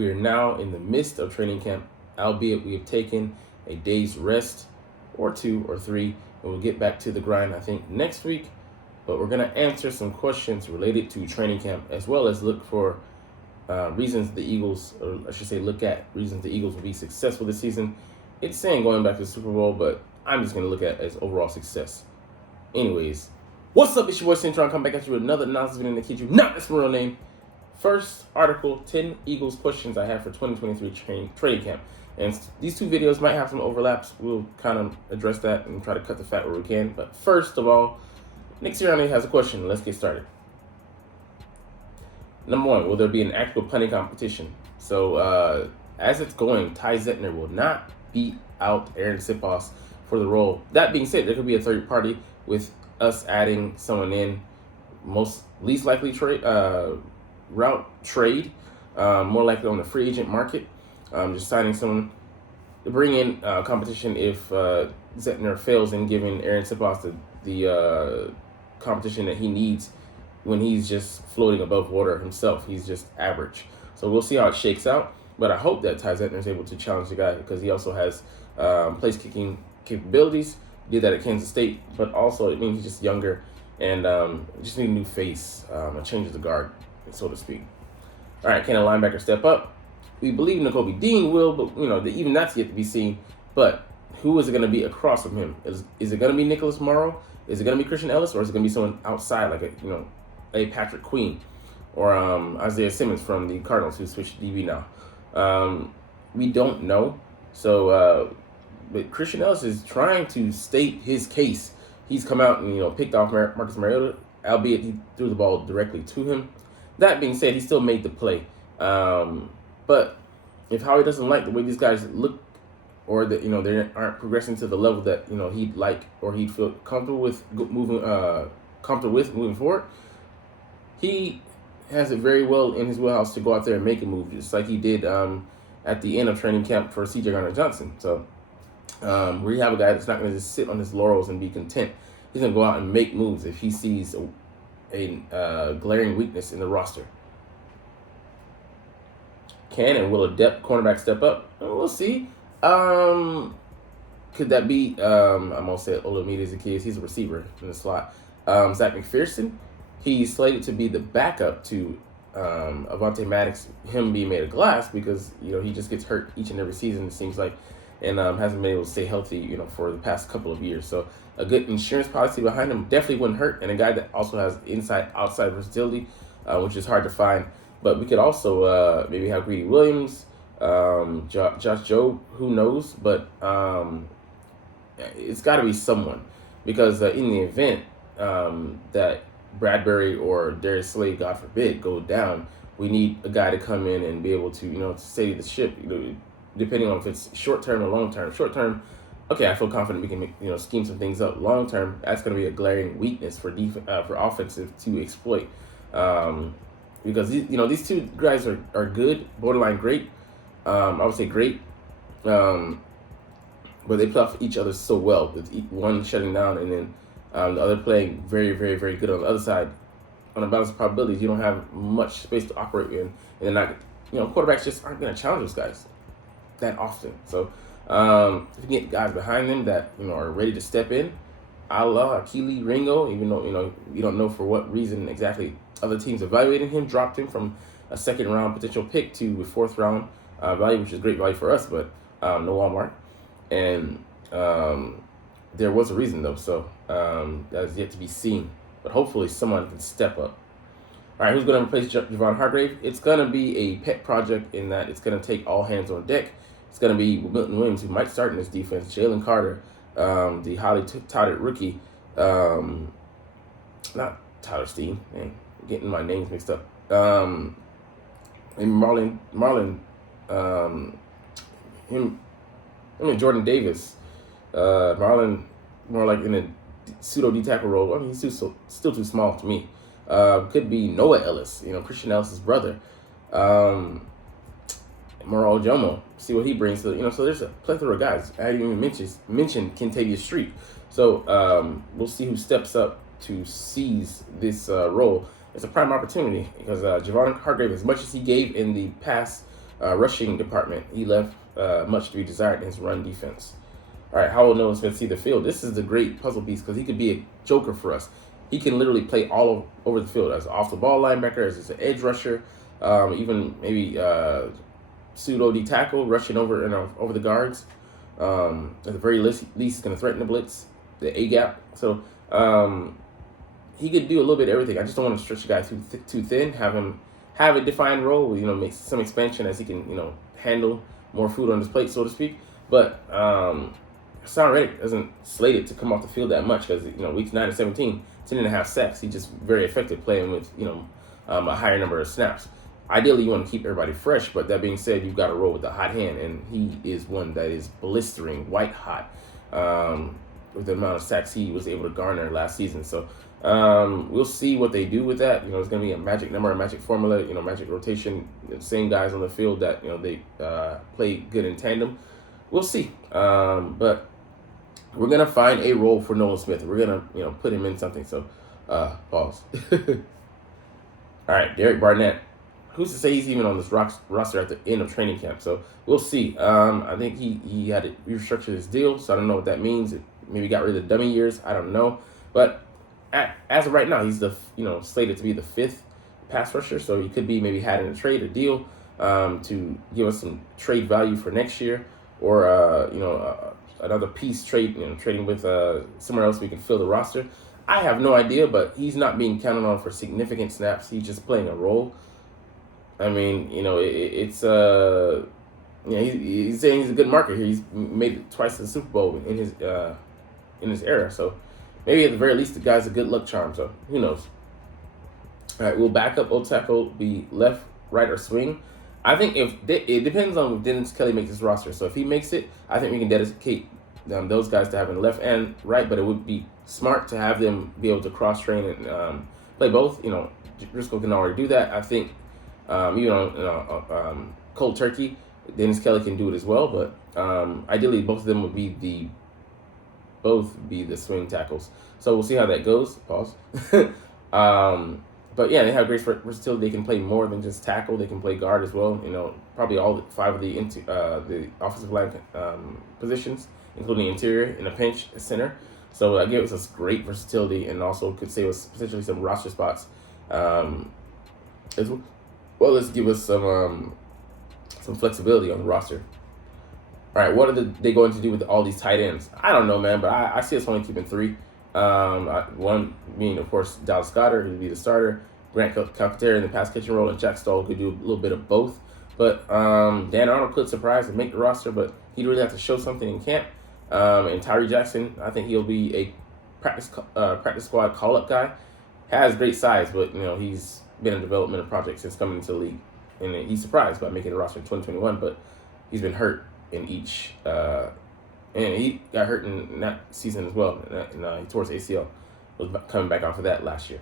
We are now in the midst of training camp, albeit we have taken a day's rest or 2 or 3, and we'll get back to the grind, I think, next week. But we're going to answer some questions related to training camp, as well as look for reasons the Eagles, or I should say look at reasons the Eagles will be successful this season. It's saying going back to the Super Bowl, but I'm just going to look at it as overall success. Anyways, what's up? It's your boy Cintron. Come back at you with another analysis video that kid you not that's my real name. First article, 10 Eagles questions I have for 2023 training camp. And these two videos might have some overlaps. We'll kind of address that and try to cut the fat where we can. But first of all, Nick Sirianni has a question. Let's get started. Number 1, will there be an actual punting competition? So as it's going, Ty Zentner will not beat out Aaron Sipos for the role. That being said, there could be a third party with us adding someone in, least likely route trade, more likely on the free agent market, just signing someone to bring in competition if Zentner fails in giving Aaron Sipos the competition that he needs when he's just floating above water himself. He's just average. So we'll see how it shakes out. But I hope that Ty Zentner is able to challenge the guy because he also has place kicking capabilities. He did that at Kansas State, but also it means he's just younger and just need a new face, a change of the guard, so to speak. All right, can a linebacker step up? We believe Nakobe Dean will, but even that's yet to be seen. But who is it going to be across from him? Is it going to be Nicholas Morrow? Is it going to be Christian Ellis, or is it going to be someone outside like a Patrick Queen or Isaiah Simmons from the Cardinals who switched DB now? We don't know. So, but Christian Ellis is trying to state his case. He's come out and picked off Marcus Mariota, albeit he threw the ball directly to him. That being said, he still made the play. But if Howie doesn't like the way these guys look, or that they aren't progressing to the level that he'd like or he'd feel comfortable with moving forward, he has it very well in his wheelhouse to go out there and make a move, just like he did at the end of training camp for C.J. Gardner-Johnson. So we have a guy that's not going to just sit on his laurels and be content. He's going to go out and make moves if he sees a glaring weakness in the roster. Can and will a depth cornerback step up? We'll see. Could that be, I'm going to say Olamide as a kid. He's a receiver in the slot. Zach McPherson, he's slated to be the backup to Avonte Maddox, him being made of glass, because, he just gets hurt each and every season, it seems like, and hasn't been able to stay healthy, for the past couple of years. So a good insurance policy behind him definitely wouldn't hurt, and a guy that also has inside-outside versatility, which is hard to find. But we could also maybe have Greedy Williams, Josh Jobe, who knows? But it's got to be someone, because in the event that Bradbury or Darius Slay, God forbid, go down, we need a guy to come in and be able to, steady the ship, depending on if it's short-term or long-term. Short-term, okay, I feel confident we can make, scheme some things up. Long-term, that's going to be a glaring weakness for offensive to exploit. Because these two guys are good, borderline great. I would say great, but they play off each other so well, with one shutting down and then the other playing very, very, very good on the other side. On a balance of probabilities, you don't have much space to operate in, and they're not, quarterbacks just aren't going to challenge those guys that often. So if you get guys behind them that are ready to step in, a la Akili Ringo, even though you don't know for what reason exactly other teams evaluating him, dropped him from a second-round potential pick to a fourth-round value, which is great value for us, but no Walmart. And there was a reason, though, so that is yet to be seen. But hopefully someone can step up. All right, who's going to replace Javon Hargrave? It's going to be a pet project in that it's going to take all hands on deck. It's going to be Milton Williams, who might start in this defense, Jalen Carter, the highly touted rookie, not Tyler Steen, man, getting my names mixed up, and Marlon, Jordan Davis, Marlon, more like in a pseudo D-tackle role. I mean, he's still too small to me. Could be Noah Ellis, Christian Ellis' brother. Moral Jomo, see what he brings to, so there's a plethora of guys. I didn't even mention Kentavious Street. So we'll see who steps up to seize this role. It's a prime opportunity because Javon Hargrave, as much as he gave in the past rushing department, he left much to be desired in his run defense. All right, how will Nolan Smith see the field? This is the great puzzle piece because he could be a joker for us. He can literally play all over the field as an off-the-ball linebacker, as an edge rusher, even maybe pseudo D tackle, rushing over the guards. At the very least, going to threaten the blitz, the A gap. So he could do a little bit of everything. I just don't want to stretch the guy too thin. Have him have a defined role. Make some expansion as he can handle more food on his plate, so to speak. But Hassan Reddick isn't slated to come off the field that much because weeks 9 and 17, 10.5 sacks. He's just very effective playing with a higher number of snaps. Ideally, you want to keep everybody fresh, but that being said, you've got to roll with the hot hand, and he is one that is blistering, white hot, with the amount of sacks he was able to garner last season. So we'll see what they do with that. It's going to be a magic number, a magic formula, magic rotation, the same guys on the field that they play good in tandem. We'll see, but we're going to find a role for Nolan Smith. We're going to put him in something. So pause. All right, Derek Barnett. Who's to say he's even on this roster at the end of training camp? So we'll see. I think he had to restructure his deal, so I don't know what that means. Maybe got rid of the dummy years. I don't know. But as of right now, he's the slated to be the 5th pass rusher. So he could be maybe had in a trade, a deal to give us some trade value for next year, or another piece trade, trading with somewhere else we can fill the roster. I have no idea, but he's not being counted on for significant snaps. He's just playing a role. I mean, it's he's saying he's a good marker here. He's made it twice to the Super Bowl in his era. So maybe at the very least the guy's a good luck charm. So who knows? All right, will backup old tackle be left, right, or swing? I think it depends on if Dennis Kelly makes his roster. So if he makes it, I think we can dedicate those guys to having left and right. But it would be smart to have them be able to cross train and play both. Driscoll can already do that. I think. Cold turkey, Dennis Kelly can do it as well, but ideally both of them would be the swing tackles. So we'll see how that goes. Pause. But yeah, they have great versatility. They can play more than just tackle. They can play guard as well. Probably all 5 of the offensive line positions, including interior and a pinch center. So that gives us great versatility and also could save us potentially some roster spots. Well, let's give us some flexibility on the roster. All right, what are they going to do with all these tight ends? I don't know, man, but I see us only keeping 3. One being, of course, Dallas Goedert, who would be the starter, Grant Calcaterra in the pass catching role, and Jack Stoll could do a little bit of both. But Dan Arnold could surprise and make the roster, but he'd really have to show something in camp. And Tyree Jackson, I think he'll be a practice squad call-up guy. Has great size, but he's been a developmental project since coming into the league, and he's surprised by making the roster in 2021. But he's been hurt in each, and he got hurt in that season as well. And he tore his ACL. Was coming back off of that last year.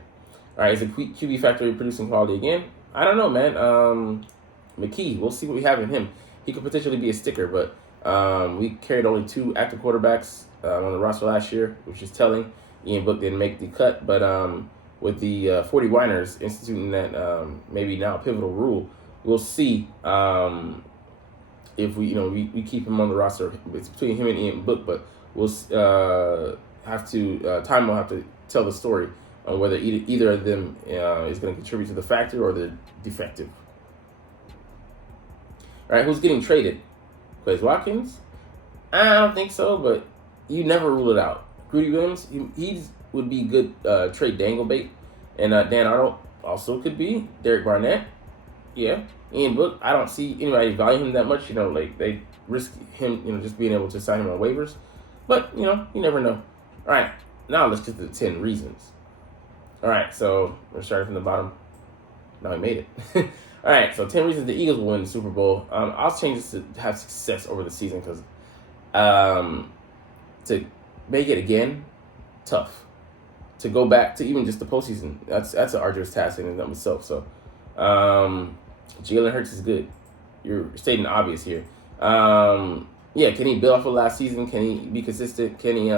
All right, is the QB factory producing quality again? I don't know, man. McKee, we'll see what we have in him. He could potentially be a sticker, but we carried only 2 active quarterbacks on the roster last year, which is telling. Ian Book didn't make the cut, but with the 40 whiners instituting that maybe now pivotal rule, we'll see if we keep him on the roster. It's between him and Ian Book, but we'll have to time will have to tell the story on whether either of them is going to contribute to the factor or they're defective. All right, who's getting traded? Quez Watkins? I don't think so, but you never rule it out. Greedy Williams, he would be good trade dangle bait. And Dan Arnold also could be. Derek Barnett, yeah. Ian Book, I don't see anybody value him that much. They risk him, just being able to sign him on waivers. But, you never know. All right, now let's get to the 10 reasons. All right, so we're starting from the bottom. Now we made it. All right, so 10 reasons the Eagles will win the Super Bowl. I'll change this to have success over the season because to make it again, tough. To go back to even just the postseason, that's an arduous task in and of itself. So, Jalen Hurts is good. You're stating the obvious here. Yeah, can he build off of last season? Can he be consistent? Can he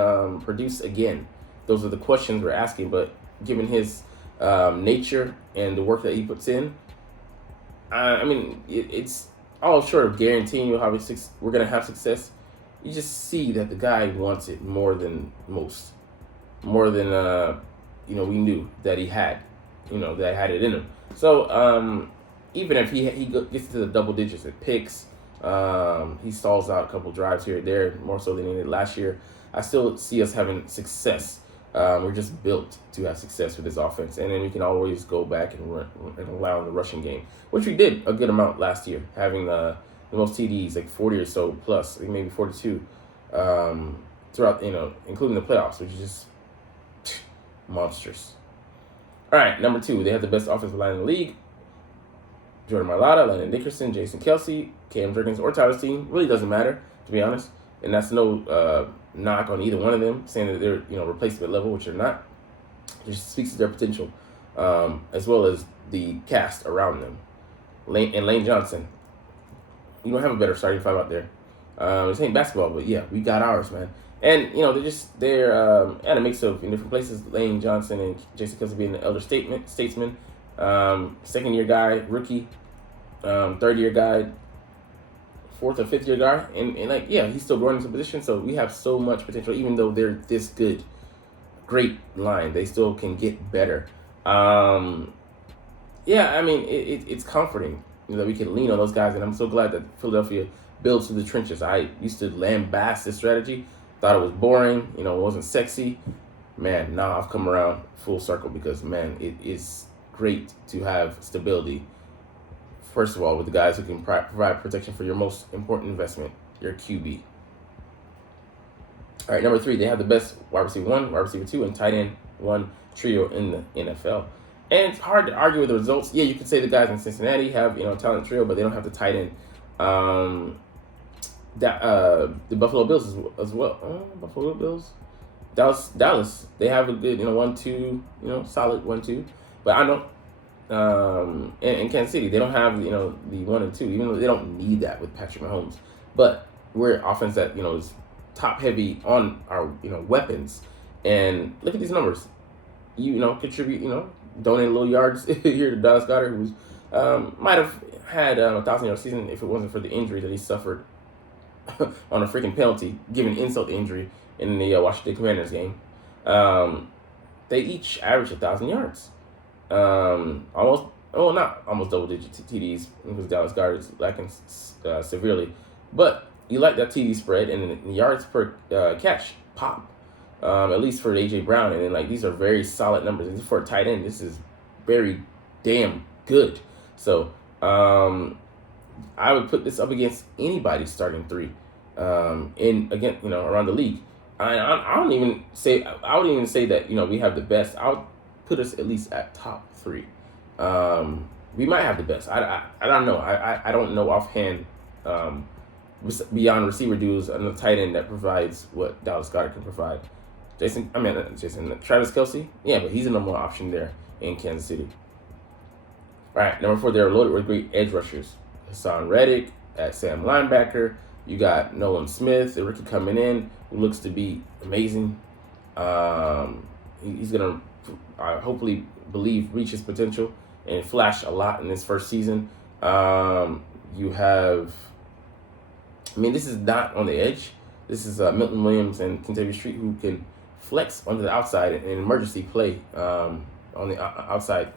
produce again? Those are the questions we're asking. But given his nature and the work that he puts in, I mean, it's all short of guaranteeing you how we're gonna have success, you just see that the guy wants it more than most, more than we knew that he had, that had it in him. So even if he gets to the double digits at picks, he stalls out a couple drives here and there, more so than he did last year. I still see us having success. We're just built to have success with this offense, and then we can always go back and allow in the rushing game, which we did a good amount last year, having the most TDs, like 40 or so plus, maybe 42, throughout, including the playoffs, which is just monstrous. All right, number 2, they have the best offensive line in the league. Jordan Mailata, Landon Dickerson, Jason Kelsey, Cam Jurgens, or Tyler Steen. Really doesn't matter, to be honest. And that's no knock on either one of them, saying that they're replacement level, which they're not. It just speaks to their potential, as well as the cast around them. Lane Johnson. You don't have a better starting five out there. This ain't basketball, but yeah, we got ours, man. And they're at a mix of in different places. Lane Johnson and Jason Kelsey being the elder statesman, second year guy, rookie, third year guy, fourth or fifth year guy, and he's still growing into position. So we have so much potential, even though they're this good, great line, they still can get better. It's comforting that we can lean on those guys, and I'm so glad that Philadelphia builds through the trenches. I used to lambast this strategy, thought it was boring, it wasn't sexy. Man, now I've come around full circle because, man, it is great to have stability. First of all, with the guys who can provide protection for your most important investment, your QB. All right, number 3, they have the best wide receiver 1, wide receiver 2, and tight end 1 trio in the NFL. And it's hard to argue with the results. Yeah, you could say the guys in Cincinnati have a talent trio, but they don't have the tight end. The Buffalo Bills as well. Buffalo Bills, Dallas. They have a good 1-2, solid 1-2. But I don't. In Kansas City, they don't have the 1 and 2, even though they don't need that with Patrick Mahomes. But we're an offense that is top heavy on our weapons. And look at these numbers. Contribute. Donate little yards here to Dallas Goedert, who's might have had a 1,000-yard season if it wasn't for the injury that he suffered on a freaking penalty, given insult to injury in the Washington Commanders game. They each averaged 1,000 yards. Not almost double-digit TDs because Dallas Goedert is lacking severely. But you like that TD spread, and the yards per catch pop. At least for A.J. Brown, and then these are very solid numbers. And for a tight end, this is very damn good. So I would put this up against anybody's starting 3 around the league. I wouldn't even say that we have the best. I would put us at least at top 3. We might have the best. I don't know. I don't know offhand. Beyond receiver duels, another tight end that provides what Dallas Goedert can provide. Travis Kelsey, yeah, but he's a number 1 option there in Kansas City. All right, number 4, they're loaded with great edge rushers. Hassan Reddick at Sam linebacker. You got Nolan Smith, the rookie coming in, who looks to be amazing. He's going to, hopefully, reach his potential and flash a lot in his first season. You have, this is not on the edge. This is Milton Williams and Kentavious Street, who can flex onto the outside and emergency play on the outside,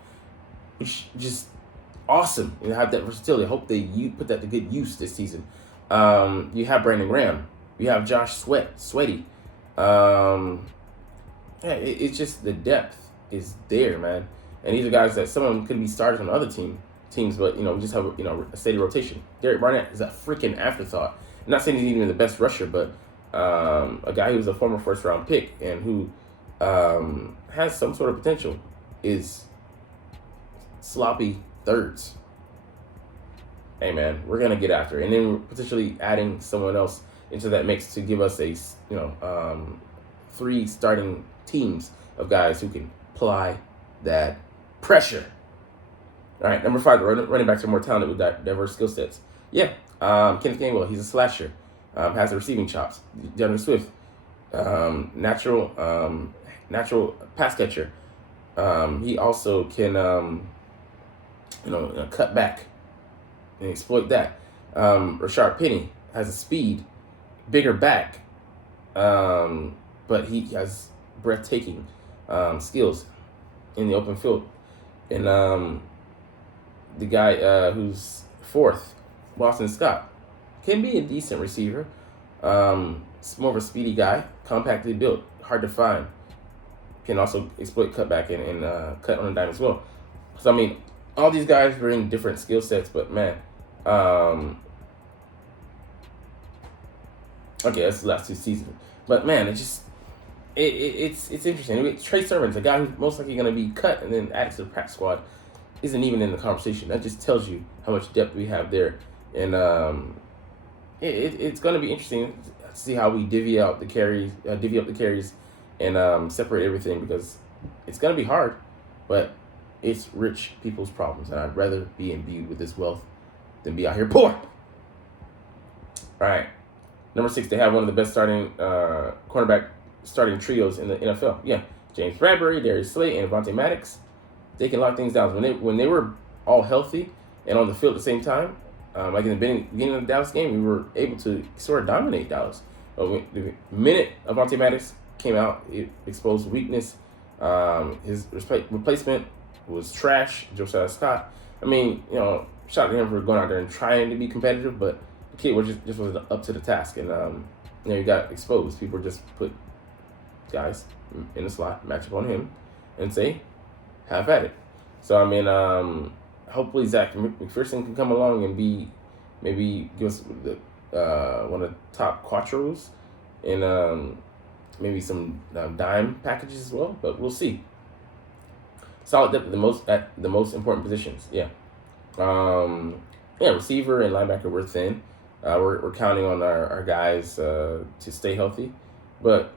which just awesome. Have that versatility. I hope you put that to good use this season. You have Brandon Graham. You have Josh Sweaty. It's just the depth is there, man. And these are guys that some of them could be starters on other teams, but we just have a steady rotation. Derek Barnett is a freaking afterthought. I'm not saying he's even the best rusher, but a guy who was a former first-round pick and who has some sort of potential is sloppy thirds. Hey, man, we're going to get after it. And then we're potentially adding someone else into that mix to give us a 3 starting teams of guys who can apply that pressure. All right, number 5, the running backs are more talented with diverse skill sets. Yeah, Kenneth Gainwell, he's a slasher. Has the receiving chops. Devin Swift, natural pass catcher. He also can, cut back and exploit that. Rashard Penny has a speed, bigger back, but he has breathtaking skills in the open field. And the guy who's fourth, Boston Scott, can be a decent receiver. It's more of a speedy guy, compactly built, hard to find. Can also exploit cutback and cut on a dime as well. So, I mean, all these guys bring different skill sets, but man, okay, that's the last two seasons. But man, it's interesting. Trey Sermons, a guy who's most likely going to be cut and then added to the practice squad, isn't even in the conversation. That just tells you how much depth we have there, and it's going to be interesting to see how we divvy up the carries, and separate everything, because it's going to be hard, but it's rich people's problems, and I'd rather be imbued with this wealth than be out here poor. All right. Number 6, they have one of the best starting cornerback starting trios in the NFL. Yeah, James Bradbury, Darius Slay, and Avonte Maddox. They can lock things down. When they were all healthy and on the field at the same time, like in the beginning of the Dallas game, we were able to sort of dominate Dallas. But the minute Avonte Maddox came out, it exposed weakness. His replacement was trash, Josiah Scott. I mean, shout out to him for going out there and trying to be competitive, but the kid just wasn't up to the task, and he got exposed. People just put guys in the slot, match up on him, and say, have at it. So, I mean, hopefully Zach McPherson can come along and maybe give us one of the top quattros and maybe some dime packages as well, but we'll see. Solid depth at the most important positions. Yeah. Receiver and linebacker, we're thin. We're counting on our guys to stay healthy, but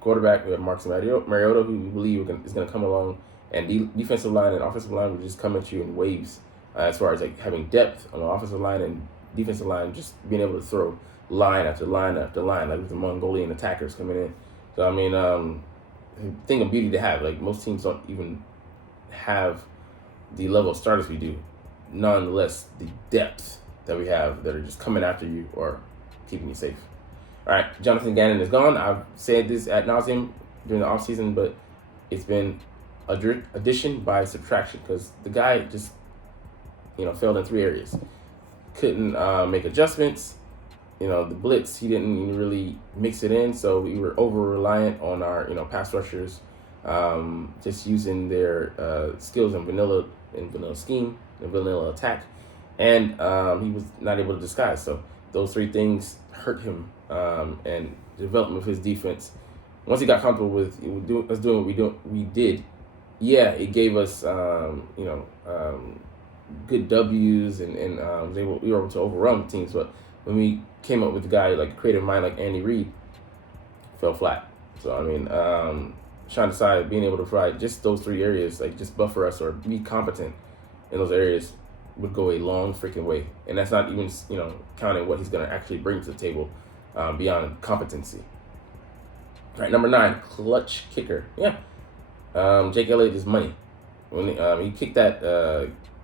quarterback, we have Marcus Mariota, who we believe is going to come along, and defensive line and offensive line will just come at you in waves, as far as like having depth on the offensive line and defensive line, just being able to throw line after line after line, like with the Mongolian attackers coming in. So, I mean, thing of beauty to have. Like, most teams don't even have the level of starters we do. Nonetheless, the depth that we have that are just coming after you or keeping you safe. All right, Jonathan Gannon is gone. I've said this ad nauseum during the offseason, but it's been addition by subtraction, because the guy just, failed in 3 areas. Couldn't make adjustments. The blitz, he didn't even really mix it in, so we were over-reliant on our, pass rushers, just using their skills in vanilla scheme, and vanilla attack, and he was not able to disguise. So those 3 things hurt him, and development of his defense. Once he got comfortable with us doing what we did, yeah, it gave us, good W's, and we were able to overrun teams, but when we came up with a guy like a creative mind like Andy Reid, fell flat. So, I mean, trying to decide, being able to provide just those 3 areas, like just buffer us or be competent in those areas, would go a long freaking way. And that's not even, counting what he's going to actually bring to the table beyond competency. All right, number 9, clutch kicker. Yeah. Jake Elliott is money. When he kicked that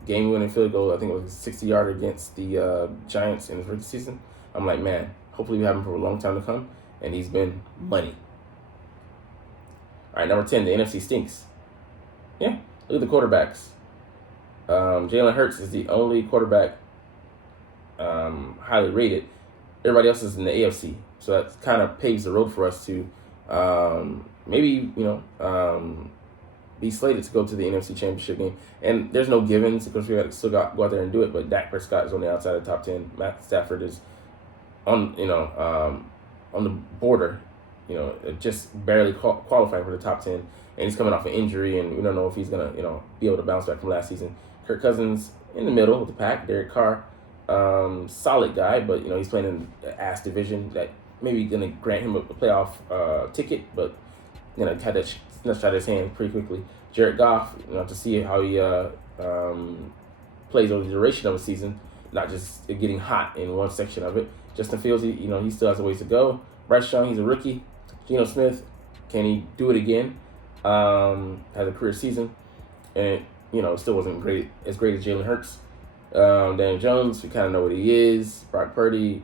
game-winning field goal, I think it was a 60-yarder against the Giants in his rookie season, I'm like, man, hopefully we have him for a long time to come, and he's been money. All right, number 10, the NFC stinks. Yeah, look at the quarterbacks. Jalen Hurts is the only quarterback highly rated. Everybody else is in the AFC, so that kind of paves the road for us to maybe, be slated to go to the NFC Championship game. And there's no givens, because we still got go out there and do it. But Dak Prescott is on the outside of the top 10. Matt Stafford is on the border, just barely qualifying for the top 10. And he's coming off an injury, and we don't know if he's gonna be able to bounce back from last season. Kirk Cousins in the middle with the pack. Derek Carr, solid guy, but he's playing in the ass division that maybe gonna grant him a playoff ticket, but had that snatched out of his hand pretty quickly. Jared Goff, to see how he plays over the duration of a season, not just getting hot in one section of it. Justin Fields, he still has a ways to go. Bryce Young, he's a rookie. Geno Smith, can he do it again? Has a career season, and it still wasn't as great as Jalen Hurts. Daniel Jones, we kind of know what he is. Brock Purdy,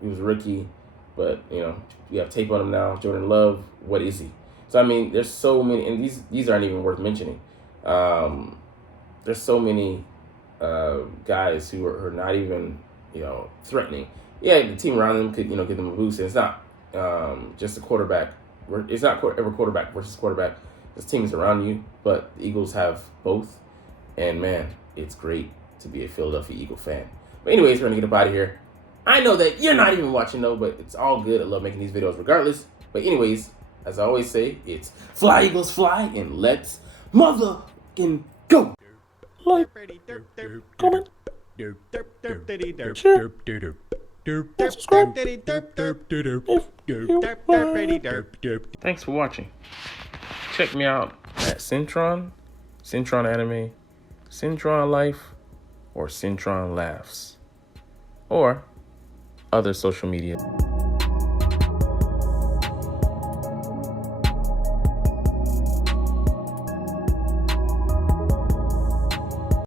he was a rookie, but you have tape on him now. Jordan Love, what is he? So I mean, there's so many, and these aren't even worth mentioning. There's so many guys who are not even threatening. Yeah, the team around them could give them a boost. And it's not just a quarterback. It's not ever quarterback versus quarterback. There's teams around you, but the Eagles have both. And man, it's great to be a Philadelphia Eagle fan. But anyways, we're gonna get up out of here. I know that you're not even watching though, but it's all good. I love making these videos regardless. But anyways, as I always say, it's fly Eagles fly, and let's motherfucking go. Like, comment, share, subscribe. Thanks for watching. Check me out at Cintron, Cintron Anime, Cintron Life, or Cintron Laughs, or other social media.